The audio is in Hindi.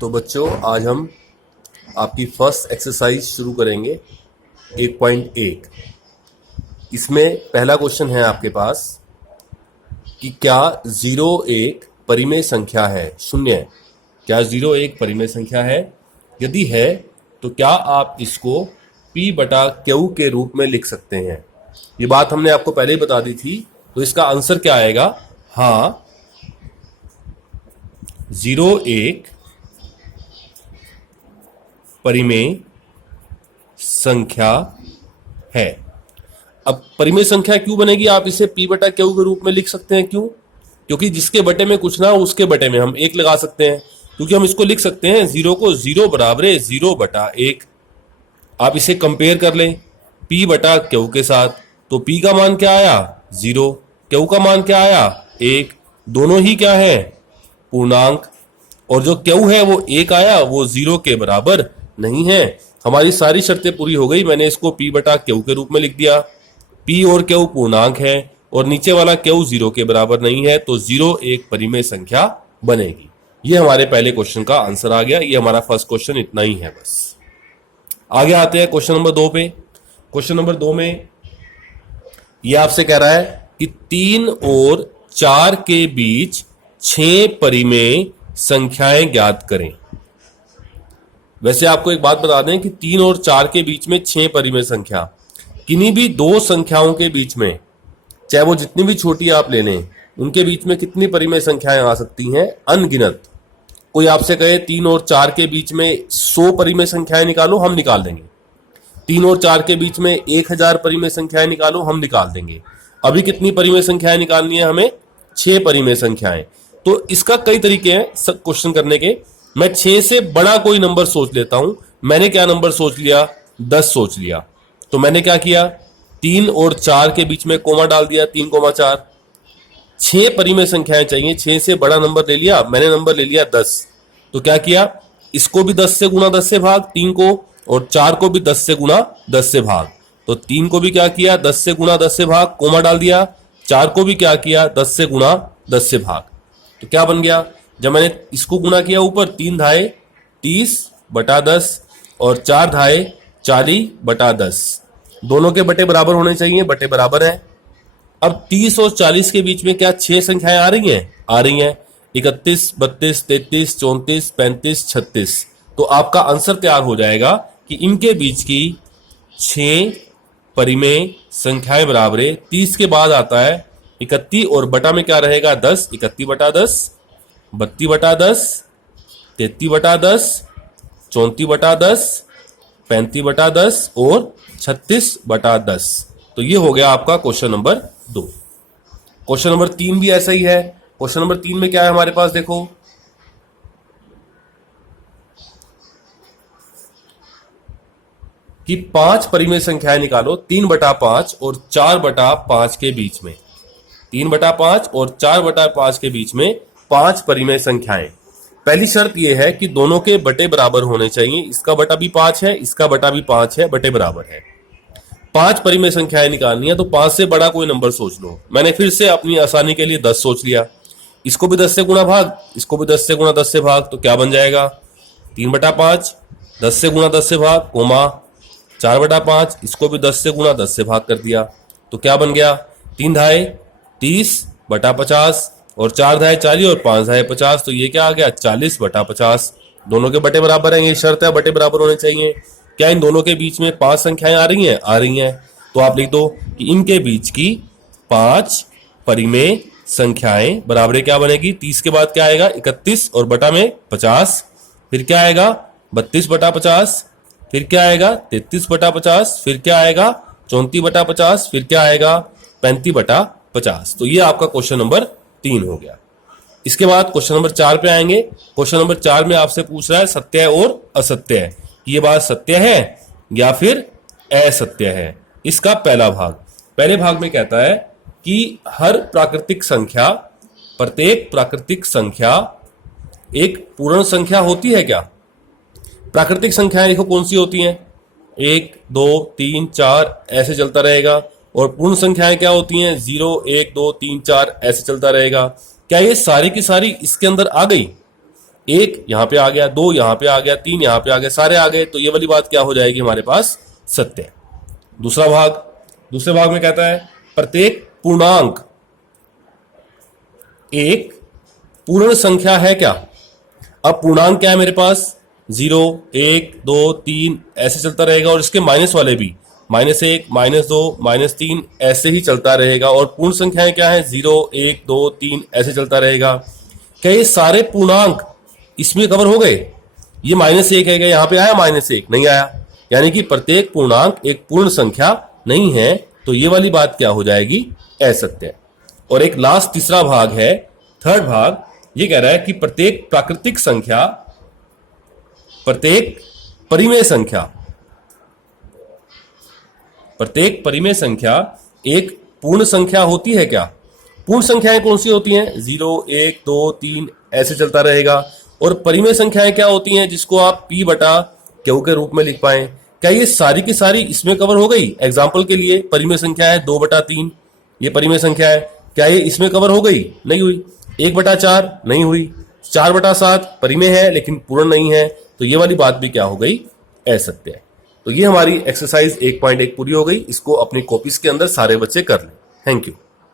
तो बच्चों आज हम आपकी फर्स्ट एक्सरसाइज शुरू करेंगे 1.8। इसमें पहला क्वेश्चन है आपके पास कि क्या 0 एक परिमेय संख्या है? शून्य। क्या 0 एक परिमेय संख्या है? यदि है तो क्या आप इसको P बटा Q के रूप में लिख सकते हैं? ये बात हमने आपको पहले ही बता दी थी। तो इसका आंसर क्या आएगा? हाँ, 0 एक परिमेय संख्या है। अब परिमेय संख्या क्यों बनेगी? आप इसे P बटा Q के रूप में लिख सकते हैं। क्यों? क्योंकि जिसके बटे में कुछ ना हो उसके बटे में हम 1 लगा सकते हैं। क्योंकि हम इसको लिख सकते हैं 0 को 0 बराबर 0 बटा 1। आप इसे कंपेयर कर लें P बटा Q के साथ, तो P का मान क्या आया? 0। Q का मान क्या आया? 1। दोनों ही क्या है? पूर्णांक। और जो Q है वो 1 आया, वो 0 के बराबर नहीं है। हमारी सारी शर्तें पूरी हो गई। मैंने इसको P बटा Q के रूप में लिख दिया। P और Q पूर्णांक है और नीचे वाला Q 0 के बराबर नहीं है, तो 0 एक परिमेय संख्या बनेगी। ये हमारे पहले क्वेश्चन का आंसर आ गया। ये हमारा फर्स्ट क्वेश्चन इतना ही है बस। आगे आते हैं क्वेश्चन नंबर 2 पे। क्वेश्चन नंबर 2 में ये आपसे कह रहा है कि 3 और 4 के बीच 6 परिमेय संख्याएं ज्ञात करें। वैसे आपको एक बात बता दें कि 3 और 4 के बीच में 6 परिमेय संख्या, किन्हीं भी दो संख्याओं के बीच में, चाहे वो जितनी भी छोटी आप ले लें, उनके बीच में कितनी परिमेय संख्याएं आ सकती हैं? अनगिनत। कोई आपसे कहे 3 और 4 के बीच में 100 परिमेय संख्याएं निकालो, हम निकाल देंगे। 3 और 4 के बीच में 1000 परिमेय संख्याएं निकालो, हम निकाल देंगे। अभी कितनी परिमेय संख्याएं निकालनी है हमें? 6 परिमेय संख्याएं। तो इसका कई तरीके हैं क्वेश्चन करने के। मैं 6 से बड़ा कोई नंबर सोच लेता हूं। मैंने क्या नंबर सोच लिया? 10 सोच लिया। तो मैंने क्या किया? 3 और 4 के बीच में कोमा डाल दिया, 3,4। 6 परिमेय संख्याएं चाहिए, 6 से बड़ा नंबर ले लिया। मैंने नंबर ले लिया 10। तो क्या किया? इसको भी 10 से गुना 10 से भाग, 3 को, और 4 को भी 10 से गुना 10 से भाग। तो 3 को भी क्या किया? 10 से गुना 10 से भाग, कोमा डाल दिया। 4 को भी क्या किया? 10 से गुना 10 से भाग। तो क्या बन गया? जब मैंने इसको गुना किया ऊपर, 3 धाए 30 बटा 10 और 4 धाए 40 बटा 10। दोनों के बटे बराबर होने चाहिए, बटे बराबर है। अब 30 और 40 के बीच में क्या 6 संख्याएं आ रही हैं? आ रही हैं। 31, 32, 33, 34, 35, 36। तो आपका आंसर तैयार हो जाएगा कि इनके बीच की 6 परिमेय संख्याएं बराबर है। 30 के बाद आता है 31 और बटा में क्या रहेगा? 10। 31 बटा 10, 32 बटा 10, 33 बटा 10, 34 बटा 10, 35 बटा 10 और 36 बटा 10। तो ये हो गया आपका क्वेश्चन नंबर 2। क्वेश्चन नंबर 3 भी ऐसा ही है। क्वेश्चन नंबर 3 में क्या है हमारे पास? देखो, कि 5 परिमेय संख्याएं निकालो 3 बटा 5 और 4 बटा 5 के बीच में। 3 बटा 5 और 4 बटा 5 के बीच में 5 परिमेय संख्याएं। पहली शर्त यह है कि दोनों के बटे बराबर होने चाहिए। इसका बटा भी 5 है, इसका बटा भी 5 है, बटे बराबर है। 5 परिमेय संख्याएं निकालनी है, तो 5 से बड़ा कोई नंबर सोच लो। मैंने फिर से अपनी आसानी के लिए 10 सोच लिया। इसको भी 10 से गुना भाग, इसको भी 10 से गुना 10 से भाग। तो क्या बन जाएगा? 3 बटा 5, 10 से गुना 10 से भाग, कोमा 4 बटा 5, इसको भी 10 से गुना 10 से भाग कर दिया। तो क्या बन गया? 3 धाए 30 बटा 50 और 4 धाए 40 और 5 धाए 50। तो ये क्या आ गया? 40 बटा 50। दोनों के बटे बराबर हैं, ये शर्त है, बटे बराबर होने चाहिए। क्या इन दोनों के बीच में 5 संख्याएं आ रही हैं? आ रही हैं। तो आप लिख दो कि इनके बीच की 5 परिमेय संख्याएं बराबर क्या बनेगी? 30 के बाद क्या आएगा? 31 और बटा में 50। फिर क्या आएगा? 32 बटा 50। फिर क्या आएगा? 33 बटा 50। फिर क्या आएगा? 34 बटा 50। फिर क्या आएगा? 35 बटा 50। तो ये आपका क्वेश्चन नंबर 3 हो गया। इसके बाद क्वेश्चन नंबर 4 पे आएंगे। क्वेश्चन नंबर 4 में आपसे पूछ रहा है सत्य और असत्य है। ये बात सत्य है या फिर असत्य है? इसका पहला भाग, पहले भाग में कहता है कि हर प्राकृतिक संख्या, प्रत्येक प्राकृतिक संख्या एक पूर्ण संख्या होती है क्या? प्राकृतिक संख्याएं देखो कौन सी होती हैं? 1, 2, 3, 4 ऐसे चलता रहेगा। और पूर्ण संख्याएं क्या होती हैं? 0, 1, 2, 3, 4 ऐसे चलता रहेगा। क्या ये सारी की सारी इसके अंदर आ गई? 1 यहां पे आ गया, 2 यहां पे आ गया, 3 यहां पे आ गया, सारे आ गए, तो ये वाली बात क्या हो जाएगी हमारे पास? सत्य है। दूसरे भाग में कहता है प्रत्येक पूर्णांक एक पूर्ण संख्या है क्या? अब पूर्णांक क्या है मेरे पास? 0, 1, 2, 3 ऐसे चलता रहेगा, और इसके माइनस वाले भी -1, -2, -3 ऐसे ही चलता रहेगा। और पूर्ण संख्याएं क्या है? 0, 1, 2, 3 ऐसे चलता रहेगा। क्या ये सारे पूर्णांक इसमें कवर हो गए? ये -1 है, क्या यहां पे आया -1? नहीं आया, यानी कि प्रत्येक पूर्णांक एक पूर्ण संख्या नहीं है। तो ये वाली बात क्या हो जाएगी? असत्य है। और एक लास्ट तीसरा भाग है, थर्ड भाग, ये कह रहा है कि प्रत्येक प्राकृतिक संख्या, प्रत्येक परिमेय संख्या एक पूर्ण संख्या होती है क्या? पूर्ण संख्याएं कौन सी होती हैं? 0, 1, 2, 3 ऐसे चलता रहेगा। और परिमेय संख्याएं क्या होती हैं जिसको आप p बटा q के रूप में लिख पाए? क्या ये सारी की सारी इसमें कवर हो गई? एग्जाम्पल के लिए परिमेय संख्या है 2/3, ये परिमेय संख्या है, क्या ये इसमें कवर हो गई? नहीं हुई। 1/4 नहीं हुई। 4/7 परिमेय है लेकिन पूर्ण नहीं है, तो ये वाली बात भी क्या हो गई? असत्य है। तो ये हमारी एक्सरसाइज 1.1 पूरी हो गई। इसको अपनी कॉपीज के अंदर सारे बच्चे कर लें। Thank you.